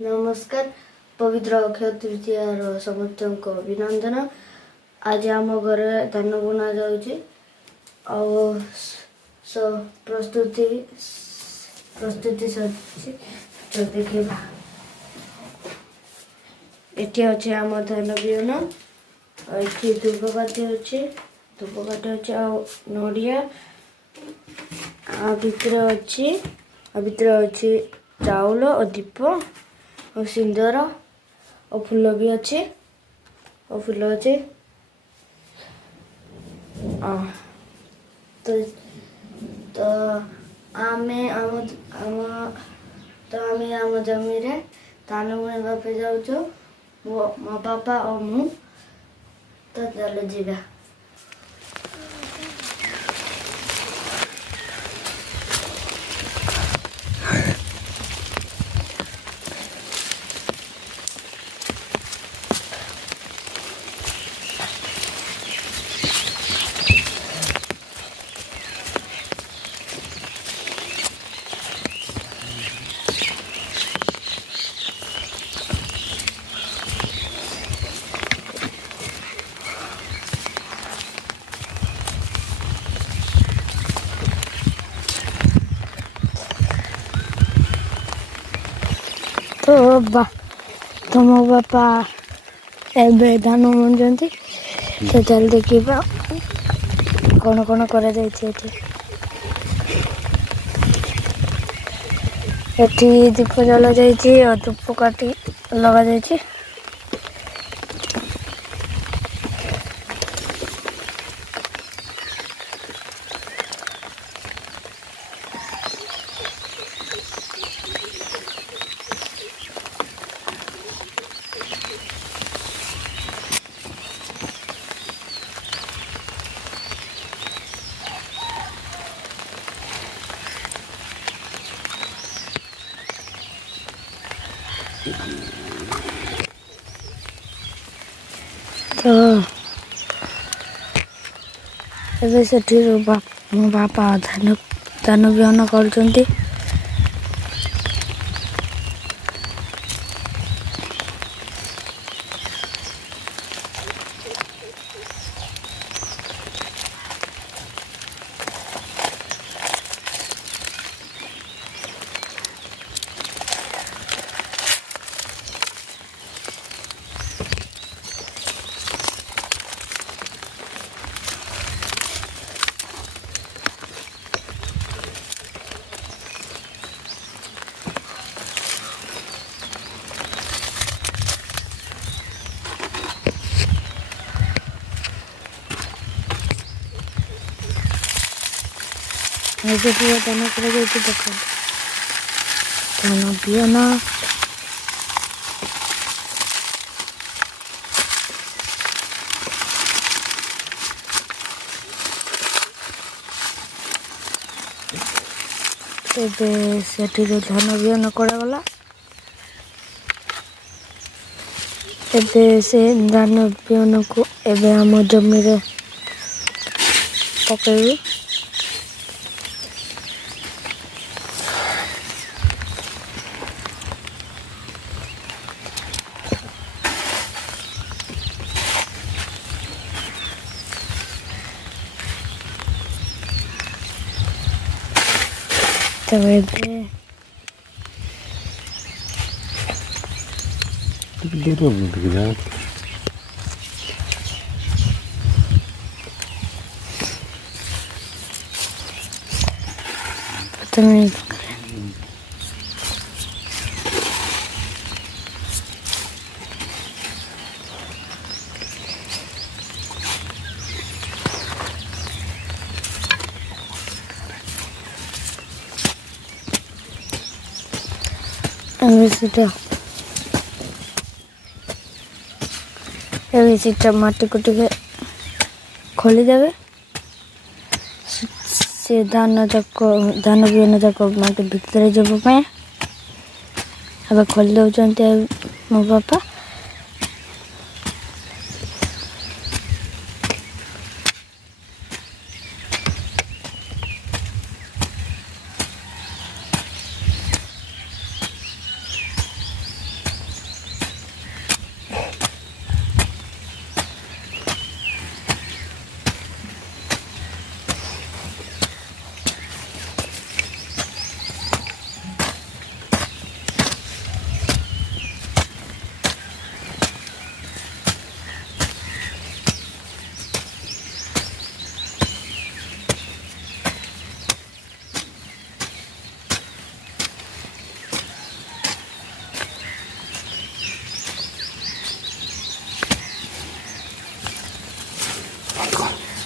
नमस्कार पवित्र अक्षय तृतीयार समस्त अभिनंदन। आज आम घर धान बुना जाऊँगी प्रस्तुति देखा एटी अच्छे आम धान बिहन ये धूपकाठी अच्छे आ नड़िया भितर अच्छे चाउल और दीप और सिंदूर और फूल भी अच्छे और फूल अच्छे तो आमे आम जमी रे धान बुणा पे जाऊँ मो बापा और मु तो चलो जीवा। तो तुम बापा एबे धान बुणुचंती तो चल देखा कौन कौन कर दीप जला जाइए और धूपकाठी लगा जाइए। तो एबे सेठी मो बापा धान बिहन कर ऐसे पूरा धान कर देखो धान बिहन एबे सेठी धान बिहन करागला एबे से धान बिहन को एबे आम जमी रे पकड़ू तो तुम्हें सीटा माटी को खोली देवे से धान बिहन जाक माटी भितर जब खोली दौरान मो बापा।